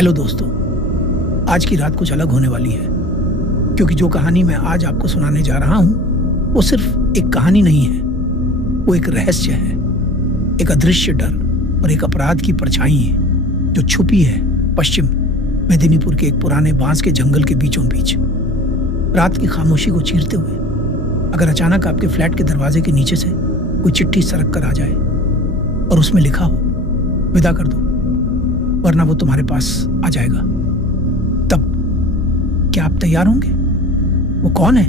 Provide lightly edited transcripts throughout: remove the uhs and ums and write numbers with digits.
Hello दोस्तों, आज की रात कुछ अलग होने वाली है क्योंकि जो कहानी मैं आज आपको सुनाने जा रहा हूं वो सिर्फ एक कहानी नहीं है, वो एक रहस्य है, एक अदृश्य डर और एक अपराध की परछाई है जो छुपी है पश्चिम मेदिनीपुर के एक पुराने बांस के जंगल के बीचों बीच। रात की खामोशी को चीरते हुए अगर अचानक आपके फ्लैट के दरवाजे के नीचे से कोई चिट्ठी सरक कर आ जाए और उसमें लिखा हो विदा कर दो वरना वो तुम्हारे पास आ जाएगा, तब क्या आप तैयार होंगे? वो कौन है?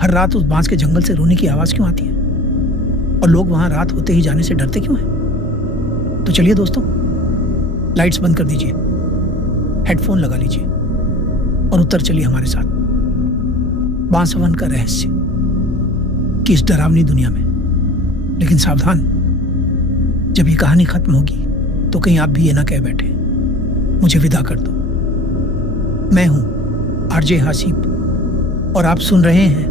हर रात उस बांस के जंगल से रोने की आवाज क्यों आती है और लोग वहां रात होते ही जाने से डरते क्यों हैं? तो चलिए दोस्तों, लाइट्स बंद कर दीजिए, हेडफोन लगा लीजिए और उतर चलिए हमारे साथ बांसवन का रहस्य की इस डरावनी दुनिया में। लेकिन सावधान, जब ये कहानी खत्म होगी तो कहीं आप भी ये ना कह बैठे मुझे विदा कर दो। मैं हूं आरजे हासिब और आप सुन रहे हैं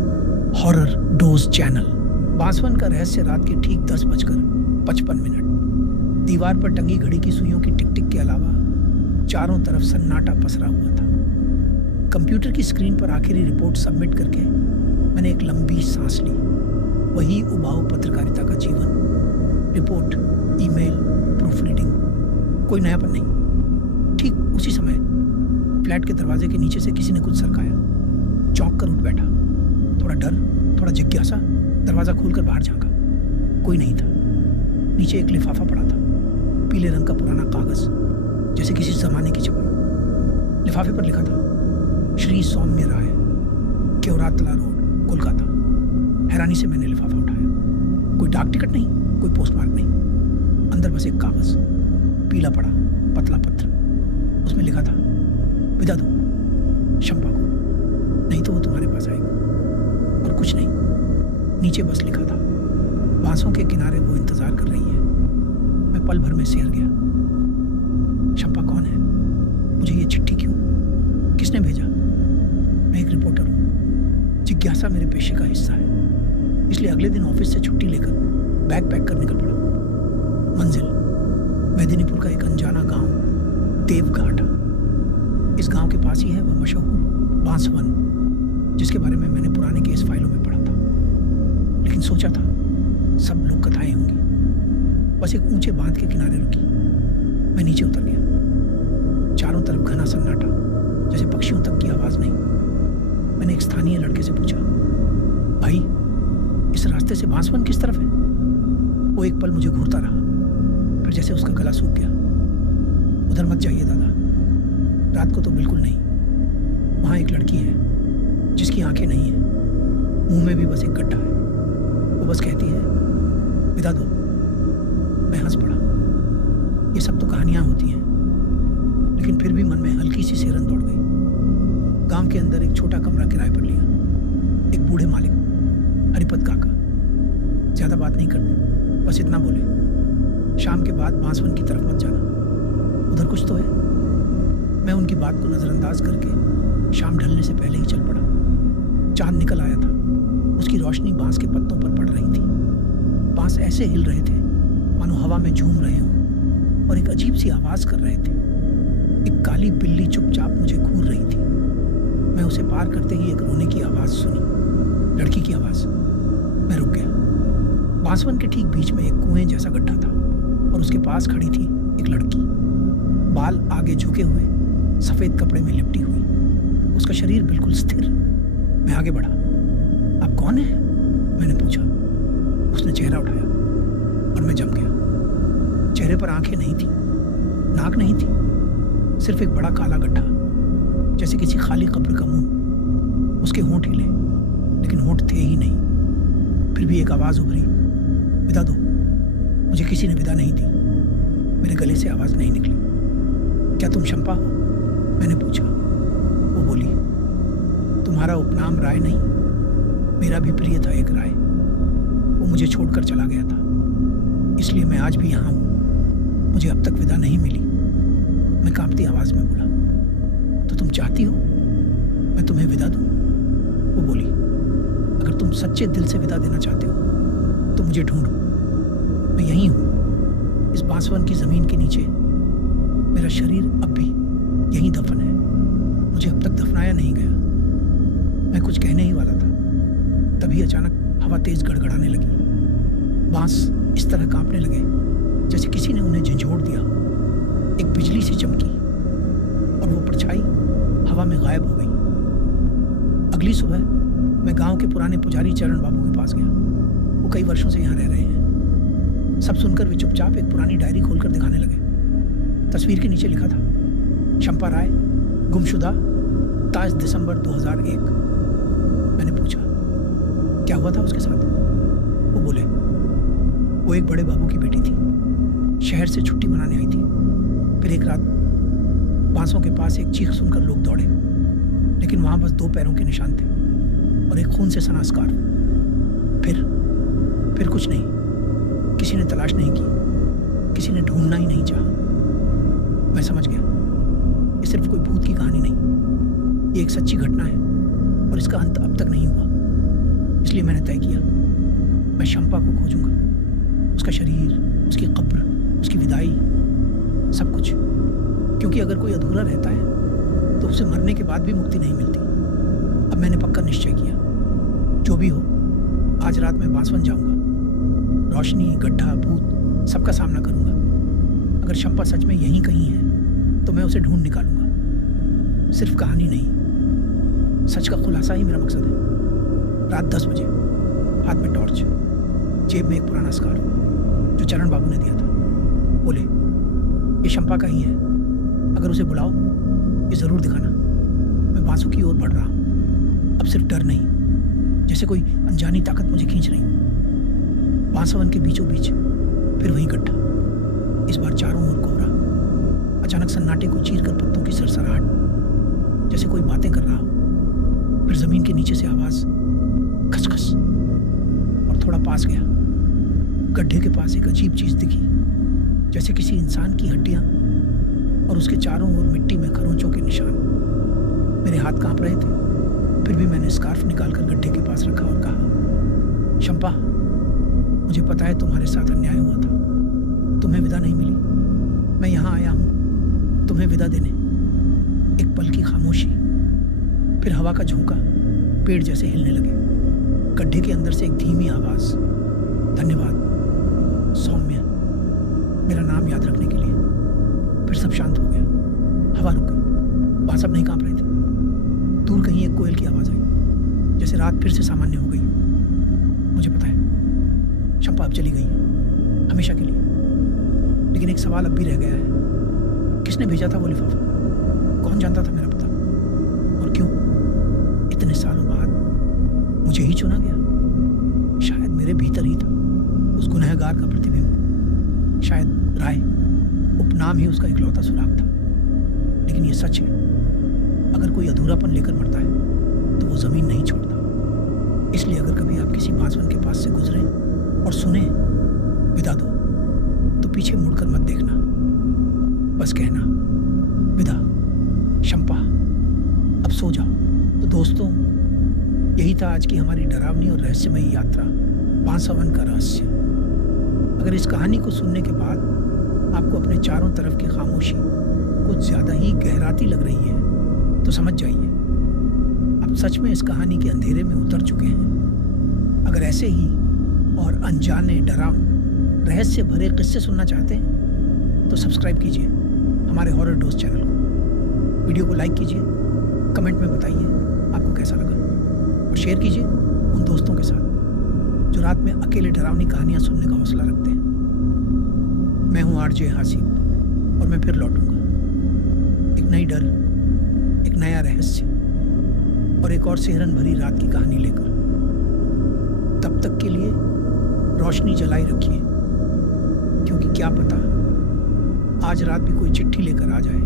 हॉरर डोज चैनल। बांसवन का रहस्य रात के ठीक 10:55। दीवार पर टंगी घड़ी की सुइयों की टिक टिक के अलावा चारों तरफ सन्नाटा पसरा हुआ था। कंप्यूटर की स्क्रीन पर आखिरी रिपोर्ट सबमिट करके मैंने एक लंबी सांस ली। वही उबाऊ पत्रकारिता का जीवन, रिपोर्ट, ईमेल, प्रूफ रीडिंग, कोई नयापन नहीं। ठीक उसी समय फ्लैट के दरवाजे के नीचे से किसी ने कुछ सरकाया। चौंक कर उठ बैठा, थोड़ा डर, थोड़ा जिज्ञासा। दरवाजा खोलकर बाहर झांका, कोई नहीं था। नीचे एक लिफाफा पड़ा था, पीले रंग का पुराना कागज, जैसे किसी जमाने की छपाई। लिफाफे पर लिखा था श्री सौम्य राय, केवरातला रोड, कोलकाता। हैरानी से मैंने लिफाफा उठाया। कोई डाक टिकट नहीं, कोई पोस्टमार्क नहीं, अंदर बस एक कागज, पीला पड़ा पतला पत्र। उसमें लिखा था विदा दो शंपा को, नहीं तो वो तुम्हारे पास आएगी। और कुछ नहीं, नीचे बस लिखा था बांसों के किनारे वो इंतजार कर रही है। मैं पल भर में सिहर गया। शंपा कौन है? मुझे ये चिट्ठी क्यों? किसने भेजा? मैं एक रिपोर्टर हूँ, जिज्ञासा मेरे पेशे का हिस्सा है। इसलिए अगले दिन ऑफिस से छुट्टी लेकर बैग पैक कर निकल पड़ा। मंजिल मेदिनीपुर का एक अनजाना गांव, देवघाटा। इस गांव के पास ही है वह मशहूर बांसवन, जिसके बारे में मैंने पुराने केस फाइलों में पढ़ा था। लेकिन सोचा था सब लोक कथाएं होंगी। बस एक ऊंचे बांध के किनारे रुकी। मैं नीचे उतर गया। चारों तरफ घना सन्नाटा, जैसे पक्षियों तक की आवाज नहीं। मैंने एक स्थानीय लड़के से पूछा, भाई इस रास्ते से बांसवन किस तरफ है? वो एक पल मुझे घूरता रहा, फिर जैसे उसका गला सूख गया। उधर मत जाइए दादा, रात को तो बिल्कुल नहीं। वहां एक लड़की है जिसकी आंखें नहीं है, मुंह में भी बस एक गड्ढा है। वो बस कहती है विदा दो। मैं हंस पड़ा। ये सब तो कहानियां होती हैं, लेकिन फिर भी मन में हल्की सी सिहरन दौड़ गई। गांव के अंदर एक छोटा कमरा किराए पर लिया। एक बूढ़े मालिक, हरिपत काका, ज्यादा बात नहीं करते, बस इतना बोले, शाम के बाद बांसवन की तरफ मत जाना, उधर कुछ तो है। मैं उनकी बात को नजरअंदाज करके शाम ढलने से पहले ही चल पड़ा। चांद निकल आया था, उसकी रोशनी बांस के पत्तों पर पड़ रही थी। बांस ऐसे हिल रहे थे मानो हवा में झूम रहे हों और एक अजीब सी आवाज कर रहे थे। एक काली बिल्ली चुपचाप मुझे घूर रही थी। मैं उसे पार करते ही एक रोने की आवाज सुनी, लड़की की आवाज। मैं रुक गया। बांसवन के ठीक बीच में एक कुएं जैसा गड्ढा था और उसके पास खड़ी थी एक लड़की, बाल आगे झुके हुए, सफेद कपड़े में लिपटी हुई, उसका शरीर बिल्कुल स्थिर। मैं आगे बढ़ा। आप कौन है? मैंने पूछा। उसने चेहरा उठाया और मैं जम गया। चेहरे पर आंखें नहीं थी, नाक नहीं थी, सिर्फ एक बड़ा काला गड्ढा, जैसे किसी खाली कब्र का मुंह। उसके होंठ हिले, लेकिन होंठ थे ही नहीं। फिर भी एक आवाज उभरी, विदा दो। मुझे किसी ने विदा नहीं दी। मेरे गले से आवाज नहीं निकली। क्या तुम शंपा हो? मैंने पूछा। वो बोली, तुम्हारा उपनाम राय नहीं, मेरा भी प्रिय था एक राय। वो मुझे छोड़कर चला गया था, इसलिए मैं आज भी यहाँ हूँ। मुझे अब तक विदा नहीं मिली। मैं कांपती आवाज में बोला, तो तुम चाहती हो मैं तुम्हें विदा दूं? वो बोली, अगर तुम सच्चे दिल से विदा देना चाहते हो तो मुझे ढूंढो, मैं यहीं हूँ, इस बांसवन की जमीन के नीचे। मेरा शरीर अब भी यहीं दफन है। मुझे अब तक दफनाया नहीं गया। मैं कुछ कहने ही वाला था, तभी अचानक हवा तेज गड़गड़ाने लगी। बांस इस तरह कांपने लगे जैसे किसी ने उन्हें झंझोड़ दिया। एक बिजली सी चमकी और वो परछाई हवा में गायब हो गई। अगली सुबह मैं गांव के पुराने पुजारी चरण बाबू के पास गया। वो कई वर्षों से यहाँ रह रहे हैं। सब सुनकर वे चुपचाप एक पुरानी डायरी खोलकर दिखाने लगे। तस्वीर के नीचे लिखा था, शंपा राय गुमशुदा 27 दिसंबर 2001। मैंने पूछा, क्या हुआ था उसके साथ? वो बोले, वो एक बड़े बाबू की बेटी थी, शहर से छुट्टी मनाने आई थी। फिर एक रात बांसों के पास एक चीख सुनकर लोग दौड़े, लेकिन वहां बस 2 पैरों के निशान थे और एक खून से सना स्कार्फ। फिर कुछ नहीं। किसी ने तलाश नहीं की, किसी ने ढूंढना ही नहीं चाहा। मैं समझ गया, ये सिर्फ कोई भूत की कहानी नहीं, ये एक सच्ची घटना है और इसका अंत अब तक नहीं हुआ। इसलिए मैंने तय किया, मैं शंपा को खोजूंगा, उसका शरीर, उसकी कब्र, उसकी विदाई, सब कुछ। क्योंकि अगर कोई अधूरा रहता है तो उसे मरने के बाद भी मुक्ति नहीं मिलती। अब मैंने पक्का निश्चय किया, जो भी हो, आज रात मैं बांसवन जाऊंगा। रोशनी, गड्ढा, भूत, सबका सामना करूंगा। अगर शंपा सच में यहीं कहीं है तो मैं उसे ढूंढ निकालूंगा। सिर्फ कहानी नहीं, सच का खुलासा ही मेरा मकसद है। रात 10 बजे, हाथ में टॉर्च, जेब में एक पुराना स्कार्फ जो चरण बाबू ने दिया था। बोले, ये शंपा का ही है, अगर उसे बुलाओ, ये जरूर दिखाना। मैं बांसों की ओर बढ़ रहा हूँ। अब सिर्फ डर नहीं, जैसे कोई अनजानी ताकत मुझे खींच रही हो। बांसवन के बीचों बीच फिर वही गड्ढा, इस बार चारों ओर कोहरा। अचानक सन्नाटे को चीरकर पत्तों की सरसराहट, जैसे कोई बातें कर रहा हो। फिर जमीन के नीचे से आवाज, खसखस, और थोड़ा पास गया। गड्ढे के पास एक अजीब चीज दिखी, जैसे किसी इंसान की हड्डियां और उसके चारों ओर मिट्टी में खरोंचों के निशान। मेरे हाथ कांप रहे थे, फिर भी मैंने स्कार्फ निकालकर गड्ढे के पास रखा और कहा, शंपा, मुझे पता है तुम्हारे साथ अन्याय हुआ था, तुम्हें विदा नहीं मिली। मैं यहाँ आया हूँ तुम्हें विदा देने। एक पल की खामोशी, फिर हवा का झोंका, पेड़ जैसे हिलने लगे। गड्ढे के अंदर से एक धीमी आवाज, धन्यवाद सौम्य, मेरा नाम याद रखने के लिए। फिर सब शांत हो गया, हवा रुक गई, बांस अब नहीं कांप रहे थे। दूर कहीं एक कोयल की आवाज आई, जैसे रात फिर से सामान्य हो गई। मुझे पता है शंपा अब चली गई है, हमेशा के लिए। लेकिन एक सवाल अब भी रह गया है, किसने भेजा था वो लिफाफा? कौन जानता था मेरा पता? और क्यों इतने सालों बाद मुझे ही चुना गया? शायद मेरे भीतर ही था उस गुनहगार का प्रतिबिंब। शायद राय उपनाम ही उसका इकलौता सुराग था। लेकिन ये सच है, अगर कोई अधूरापन लेकर मरता है तो वो जमीन नहीं छोड़ता। इसलिए अगर कभी आप किसी बांसवन के पास से गुजरें और सुने विदा दो, तो पीछे मुड़कर मत देखना, बस कहना, विदा शंपा, अब सो जाओ। तो दोस्तों, यही था आज की हमारी डरावनी और रहस्यमयी यात्रा, बांसवन का रहस्य। अगर इस कहानी को सुनने के बाद आपको अपने चारों तरफ की खामोशी कुछ ज्यादा ही गहराती लग रही है तो समझ जाइए, आप सच में इस कहानी के अंधेरे में उतर चुके हैं। अगर ऐसे ही और अनजाने, डरावने, रहस्य भरे किस्से सुनना चाहते हैं तो सब्सक्राइब कीजिए हमारे हॉरर डोज चैनल को। वीडियो को लाइक कीजिए, कमेंट में बताइए आपको कैसा लगा, और शेयर कीजिए उन दोस्तों के साथ जो रात में अकेले डरावनी कहानियां सुनने का हौसला रखते हैं। मैं हूं आरजे हासिब और मैं फिर लौटूंगा एक नई डर, एक नया रहस्य और एक और सिहरन भरी रात की कहानी लेकर। तब तक के लिए रोशनी जलाई रखिए, क्योंकि क्या पता आज रात भी कोई चिट्ठी लेकर आ जाए।